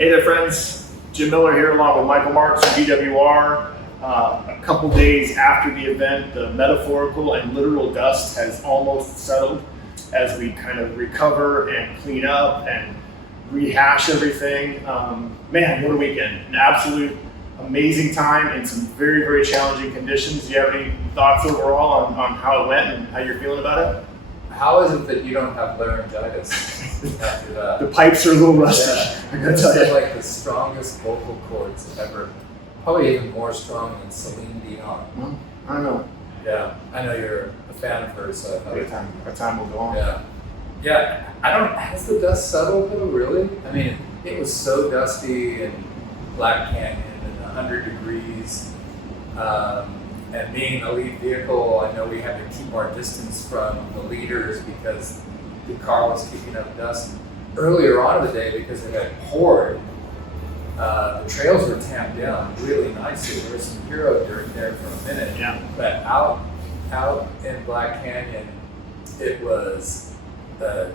Hey there, friends. Jim Miller here along with Michael Marks from BWR. A couple days after the event, the metaphorical and literal dust has almost settled as we kind of recover and clean up and rehash everything. Man, what a weekend. An absolute amazing time in some very, very challenging conditions. Do you have any thoughts overall on how it went and how you're feeling about it? How is it that you don't have laryngitis after that? The pipes are a little rusty. Yeah, I gotta tell you. like the strongest vocal cords ever. Probably even more strong than Celine Dion. Well, I don't know. Yeah, I know you're a fan of hers, so I thought Our time will go on. Yeah, I don't. Has the dust settled though? Really? I mean, it was so dusty in Black Canyon and 100 degrees. And being a lead vehicle, I know we had to keep our distance from the leaders because the car was kicking up dust. Earlier on in the day, because it had poured, the trails were tamped down really nicely. There was some hero dirt there for a minute. Yeah. But out in Black Canyon, it was a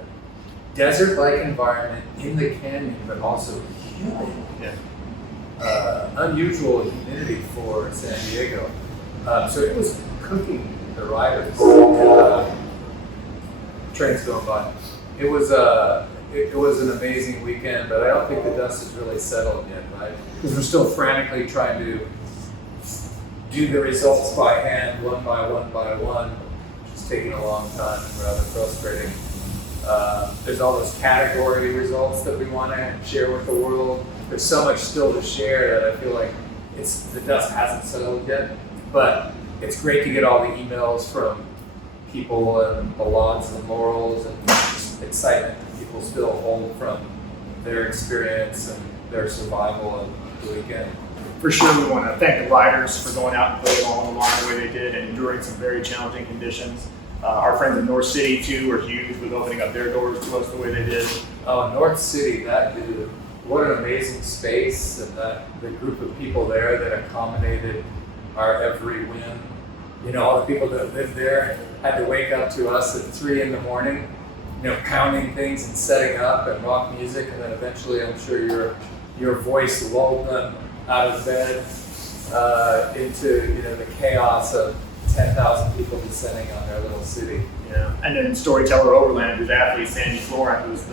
desert-like environment in the canyon, but also humid. Yeah. Unusual humidity for San Diego. So it was cooking the riders. Trains going by. It was an amazing weekend, but I don't think the dust has really settled yet, right? Because we're still frantically trying to do the results by hand, one by one, which is taking a long time and rather frustrating. There's all those category results that we want to share with the world. There's so much still to share that I feel like the dust hasn't settled yet. But it's great to get all the emails from people and the lauds and laurels and just excitement that people still hold from their experience and their survival of the weekend. For sure, we want to thank the riders for going out and putting all on the line the way they did and enduring some very challenging conditions. Our friends in North City, too, were huge with opening up their doors to us the way they did. Oh, North City, that dude, what an amazing space, and the group of people there that accommodated our every win. You know, all the people that lived there had to wake up to us at 3 a.m, you know, pounding things and setting up and rock music, and then eventually I'm sure your voice lulled them out of bed into, you know, the chaos of 10,000 people descending on their little city. Yeah. And then storyteller Overland, whose athlete Sandy Florent, who's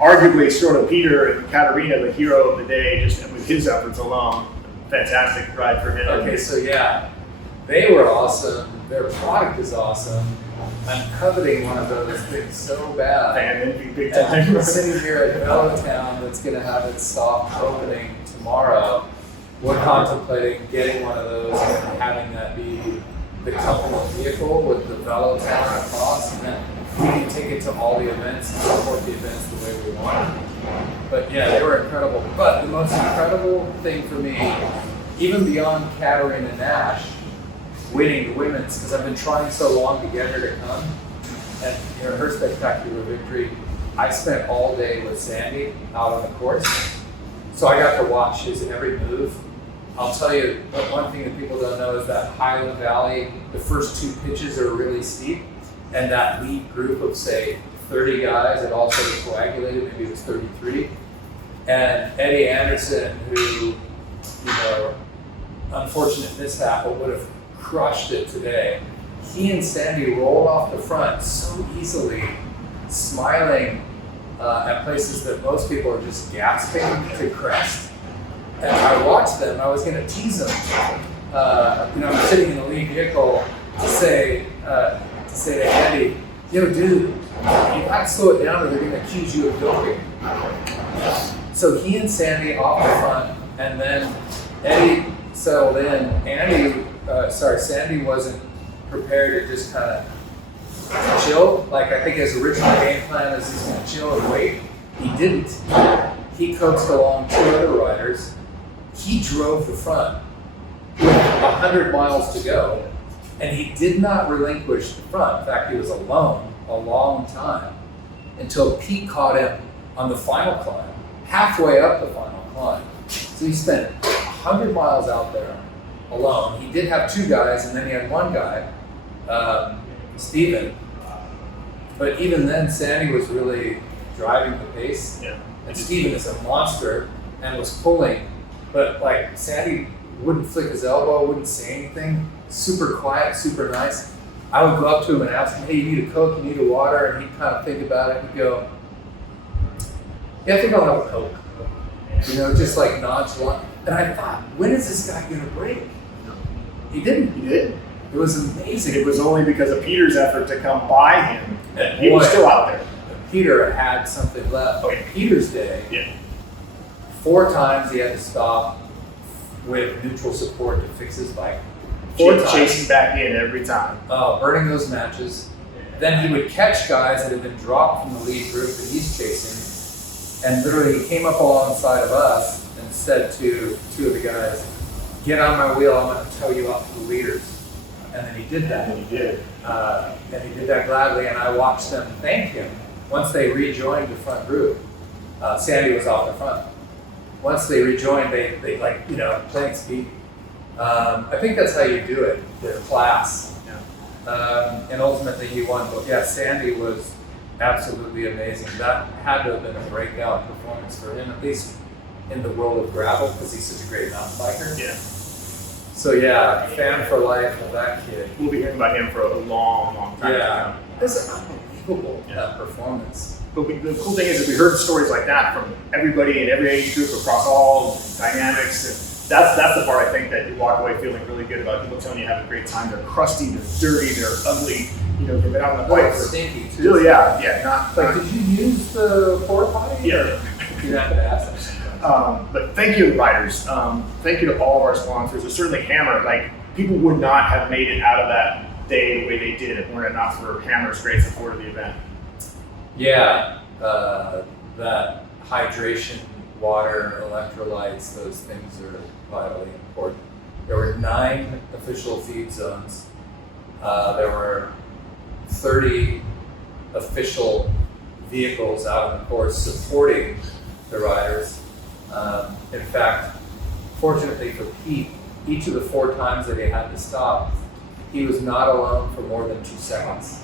arguably sort of Peter and Katarina, the hero of the day, just with his efforts alone. Fantastic ride for him. Okay, so yeah, they were awesome. Their product is awesome. I'm coveting one of those things so bad. Fan envy big time. And sitting here at Belltown that's going to have its soft opening tomorrow. We're contemplating getting one of those and having that be the couple vehicle with the Belltown across, and then we can take it to all the events and support the events the way we want. But yeah, they were incredible. But the most incredible thing for me, even beyond Katarina Nash winning the women's, because I've been trying so long to get her to come, and you know, her spectacular victory, I spent all day with Sandy out on the course. So I got to watch his every move. I'll tell you, one thing that people don't know is that Highland Valley, the first 2 pitches are really steep, and that lead group of, say, 30 guys, it also coagulated, maybe it was 33. And Eddie Anderson, who, you know, unfortunate mishap, but would have crushed it today. He and Sandy rolled off the front so easily, smiling at places that most people are just gasping to crest. And I watched them, I was gonna tease them. You know, I'm sitting in the lead vehicle to say to Andy, yo dude, you gotta slow it down or they're gonna accuse you of doping. So he and Sandy off the front, and then Eddie settled in. Sandy wasn't prepared to just kind of chill. Like I think his original game plan is he's gonna chill and wait. He didn't. He coaxed along 2 other riders. He drove the front with 100 miles to go, and he did not relinquish the front. In fact, he was alone a long time until Pete caught him on the final climb, halfway up the final climb. So he spent 100 miles out there alone. He did have 2 guys, and then he had 1 guy, Steven. But even then, Sandy was really driving the pace. Yeah. and Steven is a monster and was pulling, but like Sandy wouldn't flick his elbow, wouldn't say anything, super quiet, super nice. I would go up to him and ask him, hey, you need a Coke, you need a water? And he'd kind of think about it and go, yeah, I think I'll have a Coke. You know, just like nonchalant. And I thought, when is this guy gonna break? He didn't. He did. It was amazing. It was only because of Peter's effort to come by him that he Boy, was still out there. Peter had something left. Oh, yeah. Peter's day, Yeah. 4 times he had to stop with neutral support to fix his bike. 4 times. Chasing back in every time. Burning those matches. Then he would catch guys that had been dropped from the lead group that he's chasing, and literally he came up alongside of us and said to 2 of the guys, get on my wheel, I'm going to tow you up to the leaders. And then he did that. And he did. And he did that gladly, and I watched them thank him. Once they rejoined the front group, Sandy was off the front. Once they rejoined, they like, you know, thanks, Pete. I think that's how you do it, with class. Yeah. And ultimately he won. But yeah, Sandy was absolutely amazing. That had to have been a breakout performance for him, at least in the world of gravel, because he's such a great mountain biker. Yeah. So yeah, fan for life of that kid. We'll be hearing about him for a long, long time to Yeah, come. it's unbelievable, that performance. But the cool thing is that we heard stories like that from everybody in every age group across all dynamics. And that's the part I think that you walk away feeling really good about. People telling you have a great time. They're crusty, they're dirty, they're ugly. You know, they've been out on the bike for Stinky too. really, yeah, not Like, did you use the porta potty? Yeah. You're not gonna ask them. But thank you to the riders. Thank you to all of our sponsors. And certainly Hammer. Like, people would not have made it out of that day the way they did were it not for Hammer's great support of the event. Yeah, that hydration, water, electrolytes, those things are vitally important. There were 9 official feed zones. There were 30 official vehicles out on the course supporting the riders. In fact, fortunately for Pete, each of the 4 times that he had to stop, he was not alone for more than 2 seconds.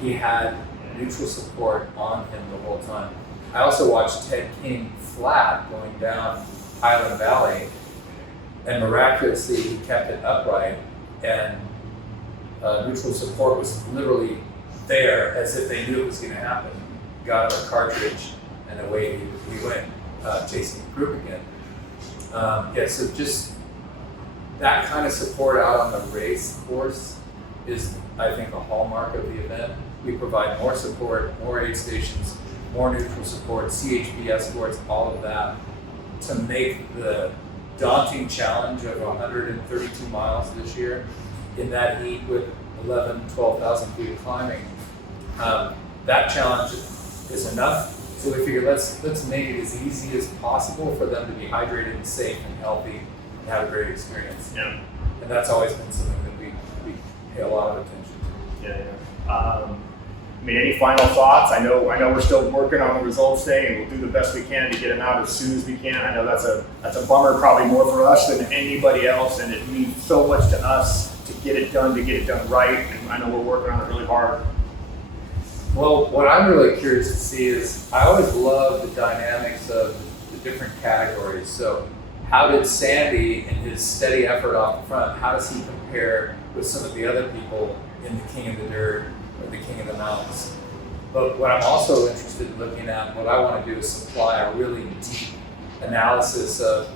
He had neutral support on him the whole time. I also watched Ted King flat going down Highland Valley, and miraculously he kept it upright, and neutral support was literally there as if they knew it was going to happen. Got him a cartridge, and away he went, chasing the group again. So just that kind of support out on the race course is, I think, a hallmark of the event. We provide more support, more aid stations, more neutral support, CHP escorts, all of that to make the daunting challenge of 132 miles this year in that heat with 12,000 feet of climbing. That challenge is enough. So we figured let's make it as easy as possible for them to be hydrated and safe and healthy and have a great experience. Yeah. And that's always been something that we pay a lot of attention to. Yeah. I mean, any final thoughts? I know we're still working on the results day, and we'll do the best we can to get them out as soon as we can. I know that's a bummer, probably more for us than anybody else, and it means so much to us to get it done right. And I know we're working on it really hard. Well, what I'm really curious to see is, I always love the dynamics of the different categories. So how did Sandy, in his steady effort off the front, how does he compare with some of the other people in the King of the Dirt or the King of the Mountains? But what I'm also interested in looking at, what I want to do is supply a really deep analysis of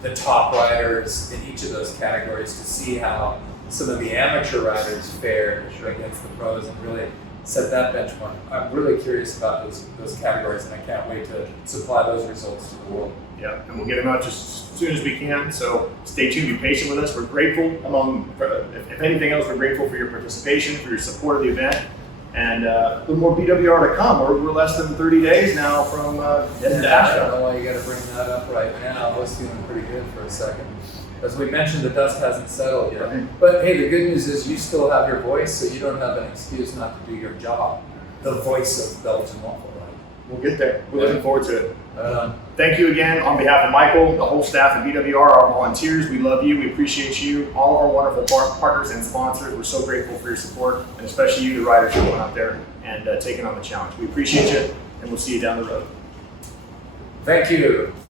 the top riders in each of those categories to see how some of the amateur riders fare against the pros and really set that benchmark. I'm really curious about those categories, and I can't wait to supply those results to the world. Yeah, and we'll get them out just as soon as we can. So stay tuned, be patient with us. We're grateful. If anything else, we're grateful for your participation, for your support of the event, and a little more BWR to come. We're less than 30 days now from heading to I don't Asheville. know why you got to bring that up right now. I was feeling pretty good for a second. As we mentioned, the dust hasn't settled yet. But hey, the good news is you still have your voice, so you don't have an excuse not to do your job. The voice of Belgian waffle, right? We'll get there. We're looking forward to it. Thank you again on behalf of Michael, the whole staff at BWR, our volunteers. We love you. We appreciate you. All of our wonderful partners and sponsors. We're so grateful for your support, and especially you, the riders who went out there and taking on the challenge. We appreciate you, and we'll see you down the road. Thank you.